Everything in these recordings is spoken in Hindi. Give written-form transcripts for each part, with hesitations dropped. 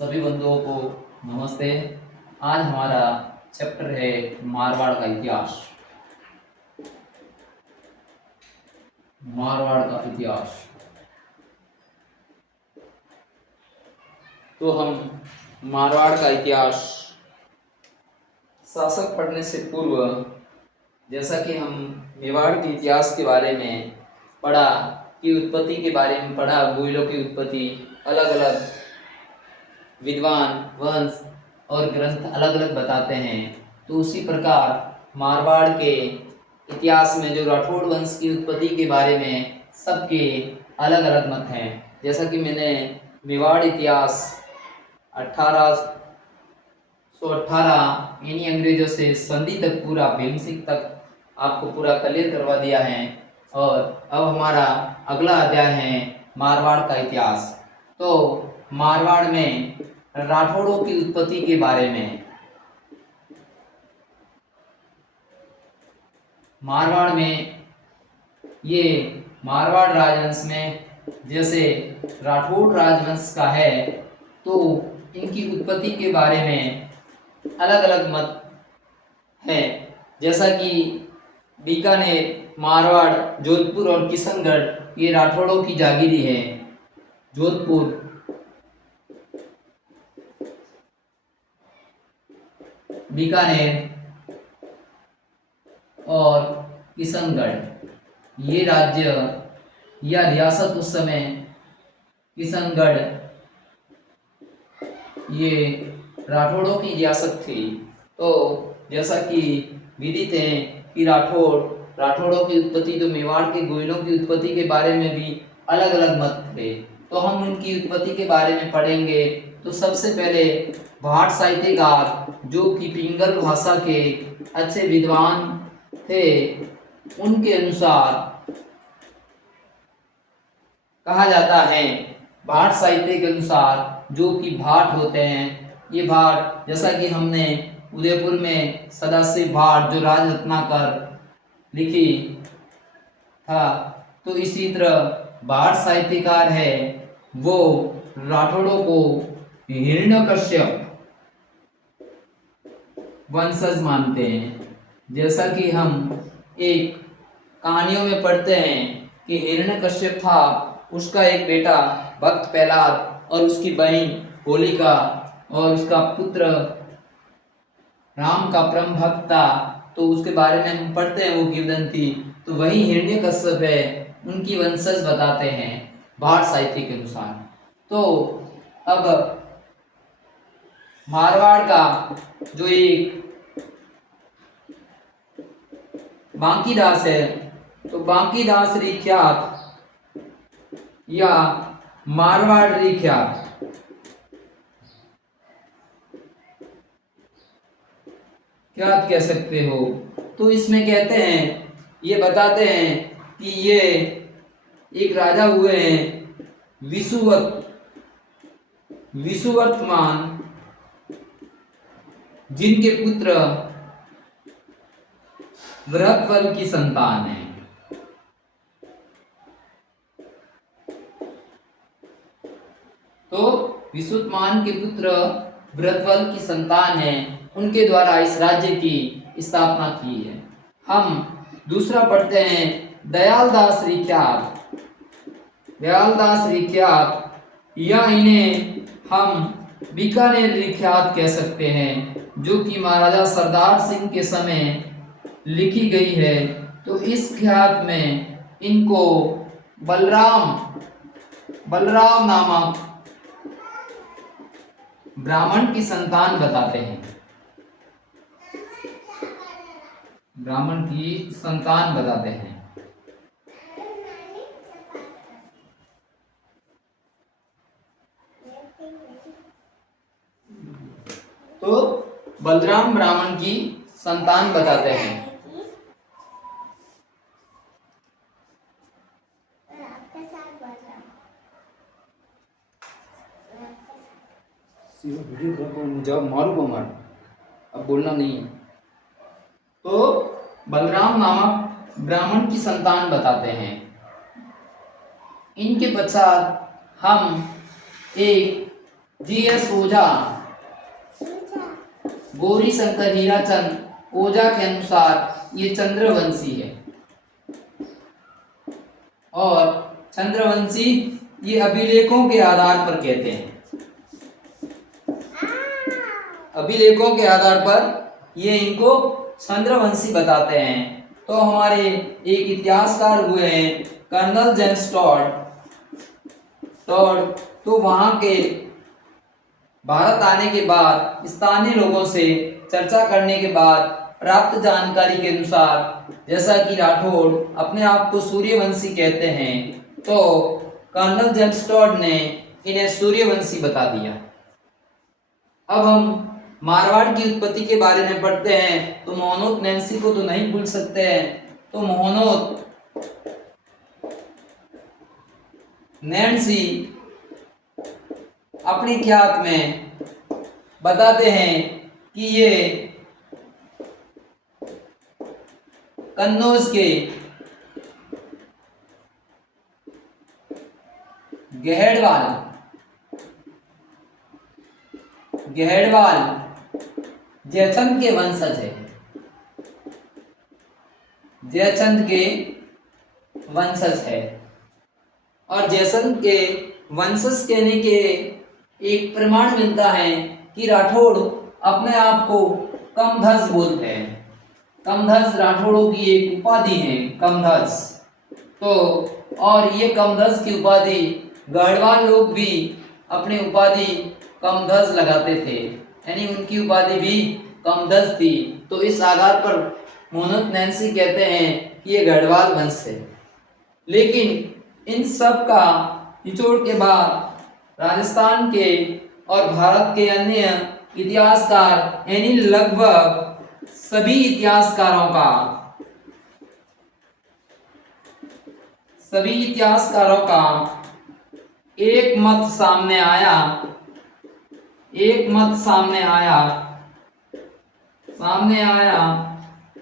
सभी बंधुओं को नमस्ते। आज हमारा चैप्टर है मारवाड़ का इतिहास। मारवाड़ का इतिहास। तो हम मारवाड़ का इतिहास शासक पढ़ने से पूर्व, जैसा कि हम मेवाड़ के इतिहास के बारे में पढ़ा, कि उत्पत्ति के बारे में पढ़ा, गोइलों की उत्पत्ति, अलग अलग विद्वान वंश और ग्रंथ अलग अलग बताते हैं। तो उसी प्रकार मारवाड़ के इतिहास में जो राठौड़ वंश की उत्पत्ति के बारे में सबके अलग अलग मत हैं। जैसा कि मैंने मेवाड़ इतिहास 1818 यानी अंग्रेजों से संधि तक पूरा भीमसिंह तक आपको पूरा क्लियर करवा दिया है। और अब हमारा अगला अध्याय है मारवाड़ का इतिहास। तो मारवाड़ में राठौड़ों की उत्पत्ति के बारे में, मारवाड़ में ये मारवाड़ राजवंश में जैसे राठौड़ राजवंश का है, तो इनकी उत्पत्ति के बारे में अलग अलग मत है। जैसा कि बीकानेर, मारवाड़, जोधपुर और किशनगढ़ ये राठौड़ों की जागीरी है। जोधपुर, बीकानेर और किशनगढ़ ये राज्य या रियासत उस समय किशनगढ़ ये राठौड़ों की रियासत थी। तो जैसा कि विदित है कि राठौड़ों की उत्पत्ति, तो मेवाड़ के गोइलों की उत्पत्ति के बारे में भी अलग अलग मत थे। तो हम उनकी उत्पत्ति के बारे में पढ़ेंगे। तो सबसे पहले भाट साहित्यकार, जो कि पिंगल भाषा के अच्छे विद्वान थे, उनके अनुसार कहा जाता है, भाट साहित्य के अनुसार, जो कि भाट होते हैं, ये भाट, जैसा कि हमने उदयपुर में सदाशिव भाट जो राज रत्नाकर लिखी था, तो इसी तरह भाट साहित्यकार है, वो राठौड़ों को हिरण्यकश्यप वंशज मानते हैं। जैसा कि हम एक कहानियों में पढ़ते हैं कि हिरण्यकश्यप था, उसका एक बेटा भक्त प्रहलाद और उसकी बहन होलिका और उसका पुत्र राम का परम भक्त था। तो उसके बारे में हम पढ़ते हैं, वो किंवदंती, तो वही हिरण्यकश्यप है, उनकी वंशज बताते हैं भाट साहित्य के अनुसार। तो अब मारवाड़ का जो एक बांकीदास है, तो बांकीदास ख्यात या मारवाड़ ख्यात, क्या कह सकते हो। तो इसमें कहते हैं, ये बताते हैं कि ये एक राजा हुए हैं विषुवर्तमान, जिनके पुत्र वृत्रवल की संतान है। तो विषुवर्तमान के पुत्र वृत्रवल की संतान है, उनके द्वारा इस राज्य की स्थापना की है। हम दूसरा पढ़ते हैं दयालदास रिख्यात, या इन्हें हम बीकानेर रिख्यात कह सकते हैं, जो कि महाराजा सरदार सिंह के समय लिखी गई है। तो इस ख्यात में इनको बलराम नामक ब्राह्मण की संतान बताते हैं। ब्राह्मण की संतान बताते हैं। तो बलराम ब्राह्मण की संतान बताते हैं। जब मारू अब बोलना नहीं है। तो बलराम नामक ब्राह्मण की संतान बताते हैं। इनके पश्चात हम एक जी.एस. ओझा, गौरी शंकर हीराचंद ओझा के अनुसार ये चंद्रवंशी है। और चंद्रवंशी ये अभिलेखों के आधार पर कहते हैं, अभिलेखों के आधार पर ये इनको चंद्रवंशी बताते हैं। तो हमारे एक इतिहासकार हुए हैं कर्नल जेम्स टॉड, तो वहां के भारत आने के बाद स्थानीय लोगों से चर्चा करने के बाद प्राप्त जानकारी के अनुसार, जैसा कि राठौड़ अपने आप को सूर्यवंशी कहते हैं, तो कर्नल जेम्स टॉड ने इन्हें सूर्यवंशी बता दिया। अब हम मारवाड़ की उत्पत्ति के बारे में पढ़ते हैं। तो मोहनोत नैंसी को तो नहीं भूल सकते हैं। तो मोहनोत नैंसी अपनी ख्यात में बताते हैं कि ये कन्नौज के गहेड़वाल जयचंद के वंशज है, जयचंद के वंशज है। और जयचंद के वंशज कहने के एक प्रमाण मिलता है कि राठौड़ अपने आप को कमधज बोलते हैं। कमधज राठौड़ों की एक उपाधि है, कमधज। तो और ये कमधज की उपाधि गढ़वाल लोग भी अपनी उपाधि कमधज लगाते थे, यानी उनकी उपाधि भी कमधज थी। तो इस आधार पर मोहनोत नैंसी कहते हैं कि ये गढ़वाल वंश है। लेकिन इन सब का निचोड़ के बाद राजस्थान के और भारत के अन्य इतिहासकार, यानी लगभग सभी इतिहासकारों का एक मत सामने आया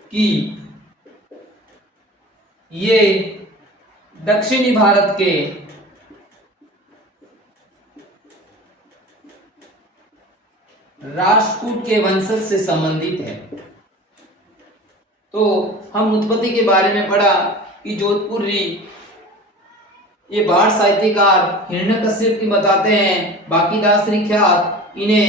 कि ये दक्षिणी भारत के राष्ट्रकूट के वंशज से संबंधित है। तो हम उत्पत्ति के बारे में पढ़ा कि जोधपुरी ये बाढ़ साहित्यकार हिरण्यकश्यप की बताते हैं। बाकीदास ख्यात इन्हें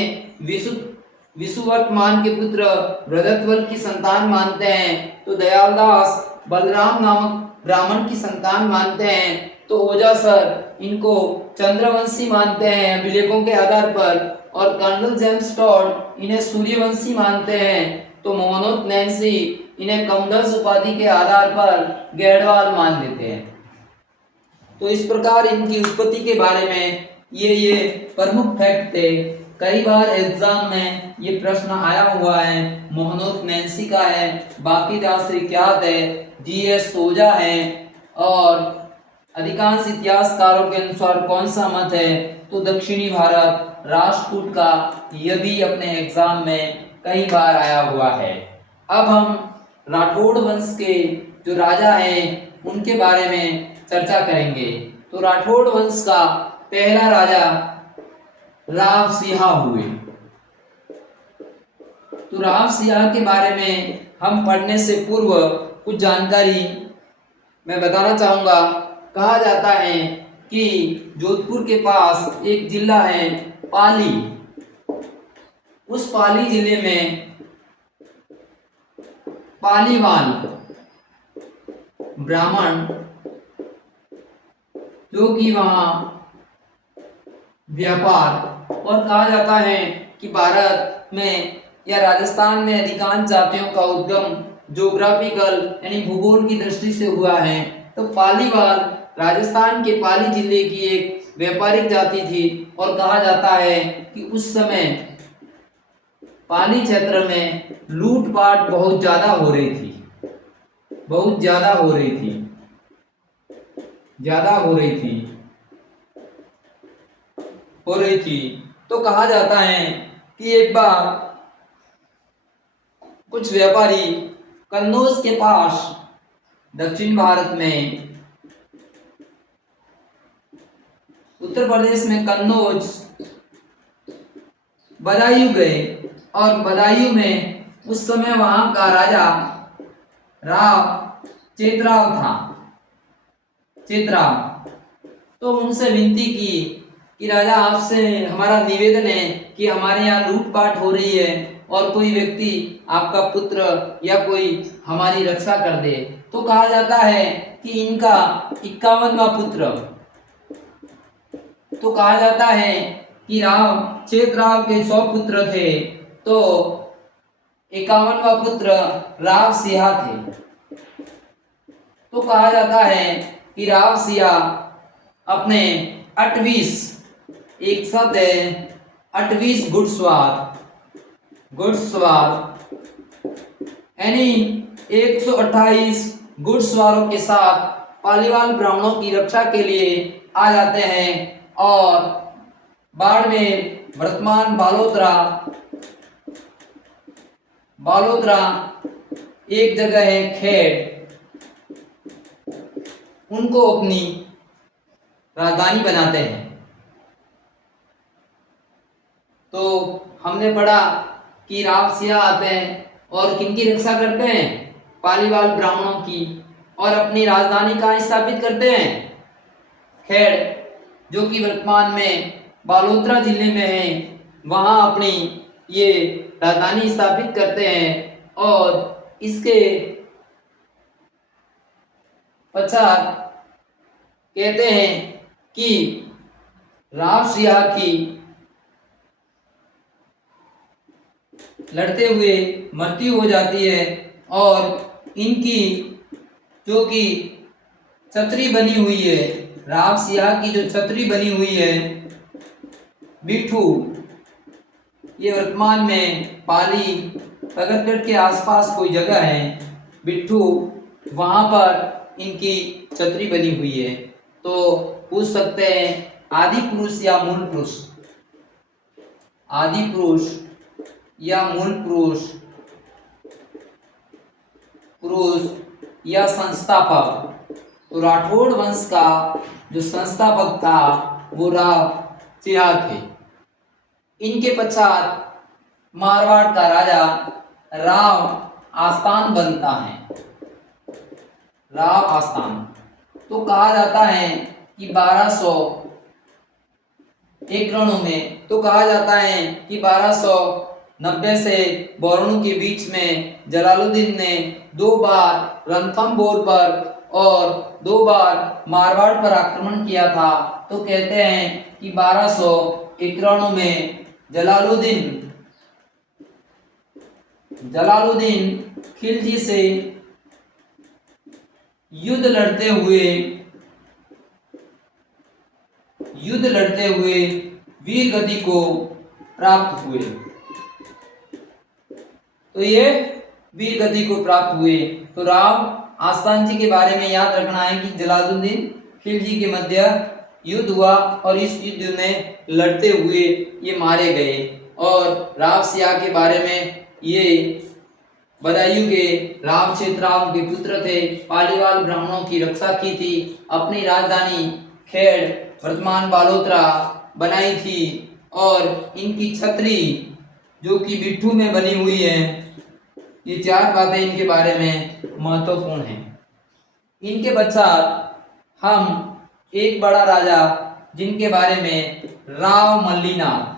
विषुवर्तमान के पुत्र बृहदत्वल की संतान मानते हैं। तो दयालदास बलराम नामक ब्राह्मण की संतान मानते हैं। तो ओझा सर इनको चंद्रवंशी मानते हैं अभिलेखों के आधार पर। और कर्नल जेम्स टॉड इन्हें सूर्यवंशी मानते हैं। तो मोहनोत नैंसी इन्हें कमधज उपाधि के आधार पर गढ़वाल मान लेते हैं। तो इस प्रकार इनकी उत्पत्ति के बारे में ये प्रमुख फैक्ट थे। कई बार एग्जाम में ये प्रश्न आया हुआ है। मोहनोत नैंसी का है, बाकीदास ख्यात है, जी.एस. ओझा है, और अधिकांश इतिहासकारों के अनुसार कौन सा मत है, तो दक्षिणी भारत राष्ट्रकूट का। यह भी अपने एग्जाम में कई बार आया हुआ है। अब हम राठौड़ वंश के जो राजा हैं उनके बारे में चर्चा करेंगे। तो राठौड़ वंश का पहला राजा राव सिंहा हुए। तो राव सिंहा के बारे में हम पढ़ने से पूर्व कुछ जानकारी मैं बताना चाहूंगा। कहा जाता है कि जोधपुर के पास एक जिला है पाली। उस पाली जिले में पालीवाल ब्राह्मण, जो कि वहां व्यापार, और कहा जाता है कि भारत में या राजस्थान में अधिकांश जातियों का उद्गम ज्योग्राफिकल यानी भूगोल की दृष्टि से हुआ है। तो पालीवाल राजस्थान के पाली जिले की एक व्यापारिक जाति थी। और कहा जाता है कि उस समय पाली क्षेत्र में लूटपाट बहुत ज्यादा हो रही थी। तो कहा जाता है कि एक बार कुछ व्यापारी कन्नौज के पास दक्षिण भारत में, उत्तर प्रदेश में कन्नौज बदायूं गए और बदायूं में उस समय वहां का राजा राव चेतराव था, चेतराव। तो उनसे विनती की कि राजा आपसे हमारा निवेदन है कि हमारे यहाँ लूटपाट हो रही है और कोई व्यक्ति आपका पुत्र या कोई हमारी रक्षा कर दे। तो कहा जाता है कि इनका 51वां पुत्र, तो कहा जाता है कि राव चेतराव के 100 पुत्र थे, तो 51वां पुत्र राव सिंह थे। तो कहा जाता है कि राव सिंह अपने 28 एक साथ 28 घुड़सवार यानी 128 घुड़सवारों के साथ पालीवाल ब्राह्मणों की रक्षा के लिए आ जाते हैं और बाड़मेर वर्तमान बालोतरा एक जगह है खेड़, उनको अपनी राजधानी बनाते हैं। तो हमने पढ़ा कि राव सिंह आते हैं और किनकी रक्षा करते हैं, पालीवाल ब्राह्मणों की, और अपनी राजधानी कहाँ स्थापित करते हैं, खेड़, जो कि वर्तमान में बालोतरा जिले में है, वहां अपनी ये राजधानी स्थापित करते हैं। और इसके पश्चात कहते हैं कि राव सिंह की लड़ते हुए मृत्यु हो जाती है और इनकी जो कि छतरी बनी हुई है, राव सिंह की जो छतरी बनी हुई है बिठू, ये वर्तमान में पाली भगतगढ़ के आसपास कोई जगह है बिठू, वहां पर इनकी छतरी बनी हुई है। तो पूछ सकते हैं आदि पुरुष या मूल पुरुष, आदि पुरुष या मूल पुरुष या संस्थापक। तो राठौड़ वंश का जो संस्थापक था वो राव सिंह थे। इनके पश्चात मारवाड़ का राजा राव आस्थान बनता है, राव आस्थान। तो कहा जाता है कि 1200 एकरणों में, तो कहा जाता है कि 1290 से 92 के बीच में जलालुद्दीन ने 2 बार रणथंभौर पर और 2 बार मारवाड़ पर आक्रमण किया था। तो कहते हैं कि 1291 में जलालुद्दीन खिलजी से युद्ध लड़ते हुए वीर गति को प्राप्त हुए। तो ये वीर गति को प्राप्त हुए। तो राव आस्थान जी के बारे में याद रखना है कि जलालुद्दीन खिलजी के मध्य युद्ध हुआ और इस युद्ध में लड़ते हुए ये मारे गए। और राव सिंह के बारे में ये बदायूं के राव चेतराव के पुत्र थे, पालीवाल ब्राह्मणों की रक्षा की थी, अपनी राजधानी खेड़ वर्तमान बालोतरा बनाई थी और इनकी छतरी जो कि बिट्ठू में बनी हुई है। ये 4 बातें इनके बारे में महत्वपूर्ण हैं। इनके पश्चात हम एक बड़ा राजा जिनके बारे में राव मल्लीनाथ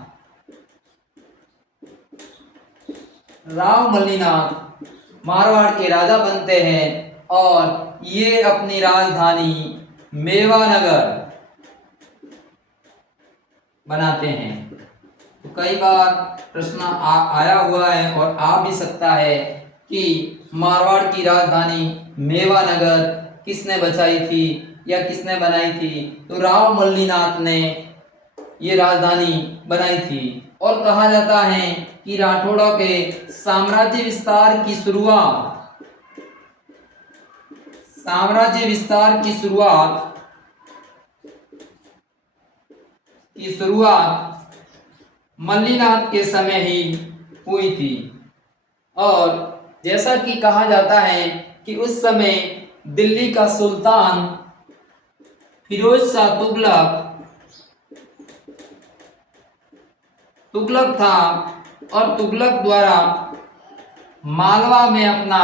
मारवाड़ के राजा बनते हैं और ये अपनी राजधानी मेवानगर बनाते हैं। तो कई बार प्रश्न आया हुआ है और आ भी सकता है कि मारवाड़ की राजधानी मेवानगर किसने बचाई थी या किसने बनाई थी। तो राव मल्लीनाथ ने ये राजधानी बनाई थी। और कहा जाता है कि राठौड़ों के साम्राज्य विस्तार की शुरुआत मल्लीनाथ के समय ही हुई थी। और जैसा कि कहा जाता है कि उस समय दिल्ली का सुल्तान फिरोज शाह तुगलक तुगलक था और तुगलक द्वारा मालवा में अपना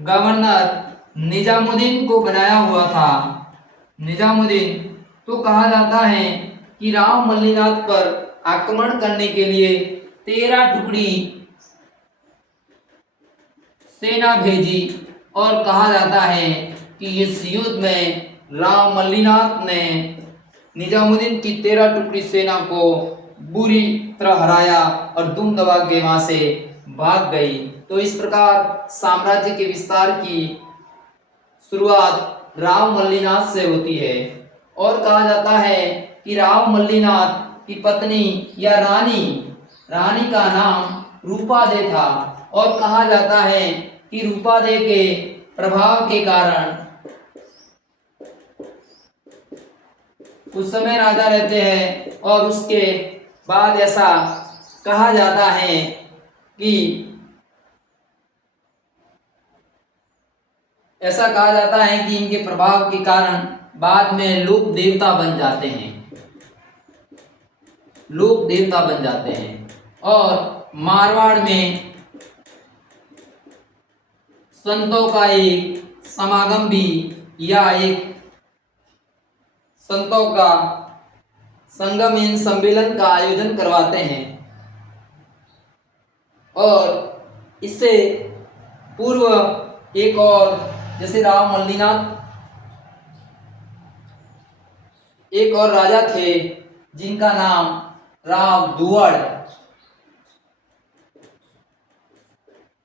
गवर्नर निजामुद्दीन को बनाया हुआ था। निजामुद्दीन, तो कहा जाता है कि राव मल्लीनाथ पर आक्रमण करने के लिए 13 टुकड़ी सेना भेजी और कहा जाता है कि इस युद्ध में राव मल्लीनाथ ने निजामुद्दीन की 13 टुकड़ी सेना को बुरी तरह हराया और दुम दबा के वहां से भाग गई। तो इस प्रकार साम्राज्य के विस्तार की शुरुआत राव मल्लीनाथ से होती है। और कहा जाता है कि राव मल्लीनाथ की पत्नी या रानी का नाम रूपादे था और कहा जाता है कि रूपादे के प्रभाव के कारण कुछ समय राजा रहते हैं और उसके बाद ऐसा कहा जाता है कि इनके प्रभाव के कारण बाद में लोक देवता बन जाते हैं और मारवाड़ में संतों का एक समागम भी या एक संतों का संगम इन सम्मेलन का आयोजन करवाते हैं। और इससे पूर्व एक और जैसे राव मल्लीनाथ एक और राजा थे जिनका नाम राव दुवड़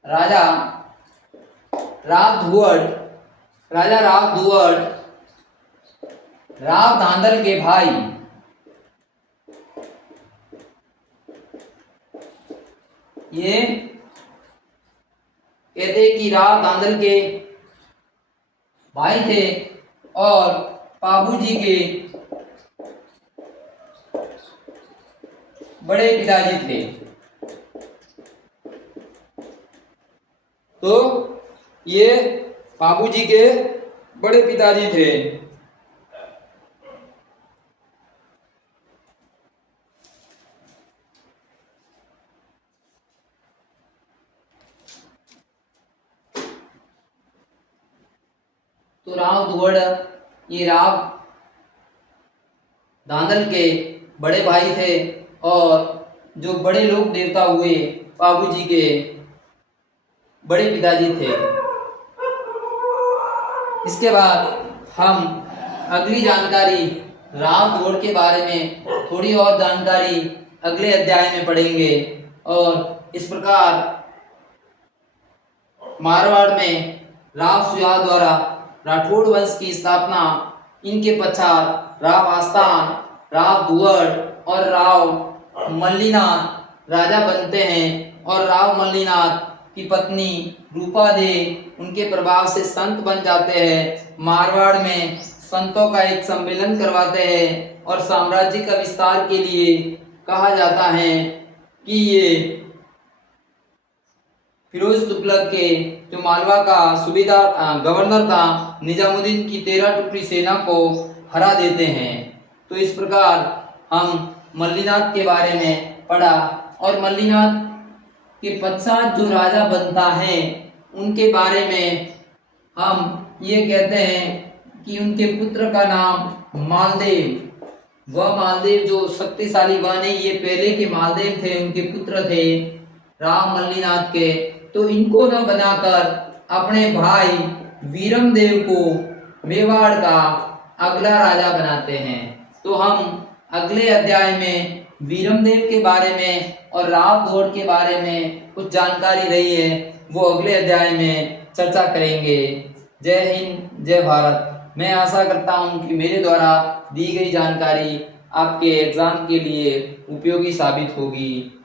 राजा राव दुवड़ राव धांधल के भाई। ये कहते कि राव धांधल के भाई थे और बाबूजी के बड़े पिताजी थे। तो ये बाबूजी के बड़े पिताजी थे। तो राव दुवड़ ये राव धांधल के बड़े भाई थे और जो बड़े लोक देवता हुए बाबूजी के बड़े पिताजी थे। इसके बाद हम अगली जानकारी राव दुवड़ के बारे में थोड़ी और जानकारी अगले अध्याय में पढ़ेंगे। और इस प्रकार मारवाड़ में राव सुयाग द्वारा राठौड़ वंश की स्थापना, इनके पश्चात राव आस्थान, राव दुवड़ और राव मल्लीनाथ राजा बनते हैं और राव मल्लीनाथ की पत्नी रूपादे उनके प्रभाव से संत बन जाते हैं। मारवाड़ में संतों का एक सम्मेलन करवाते हैं और साम्राज्य का विस्तार के लिए कहा जाता है कि ये फिरोज तुगलक के जो मालवा का सूबेदार गवर्नर था निजामुद्दीन की 13 टुकड़ी सेना को हरा देते हैं। तो इस प्रकार हम मल्लीनाथ के बारे में पढ़ा और मल्लीनाथ के पश्चात जो राजा बनता है उनके बारे में हम ये कहते हैं कि उनके पुत्र का नाम मालदेव। वह मालदेव जो शक्तिशाली वन है, ये पहले के मालदेव थे, उनके पुत्र थे राव मल्लीनाथ के। तो इनको न बनाकर अपने भाई वीरमदेव को मेवाड़ का अगला राजा बनाते हैं। तो हम अगले अध्याय में वीरमदेव के बारे में और राव दुवड़ के बारे में कुछ जानकारी रही है वो अगले अध्याय में चर्चा करेंगे। जय हिंद, जय भारत। मैं आशा करता हूँ कि मेरे द्वारा दी गई जानकारी आपके एग्जाम के लिए उपयोगी साबित होगी।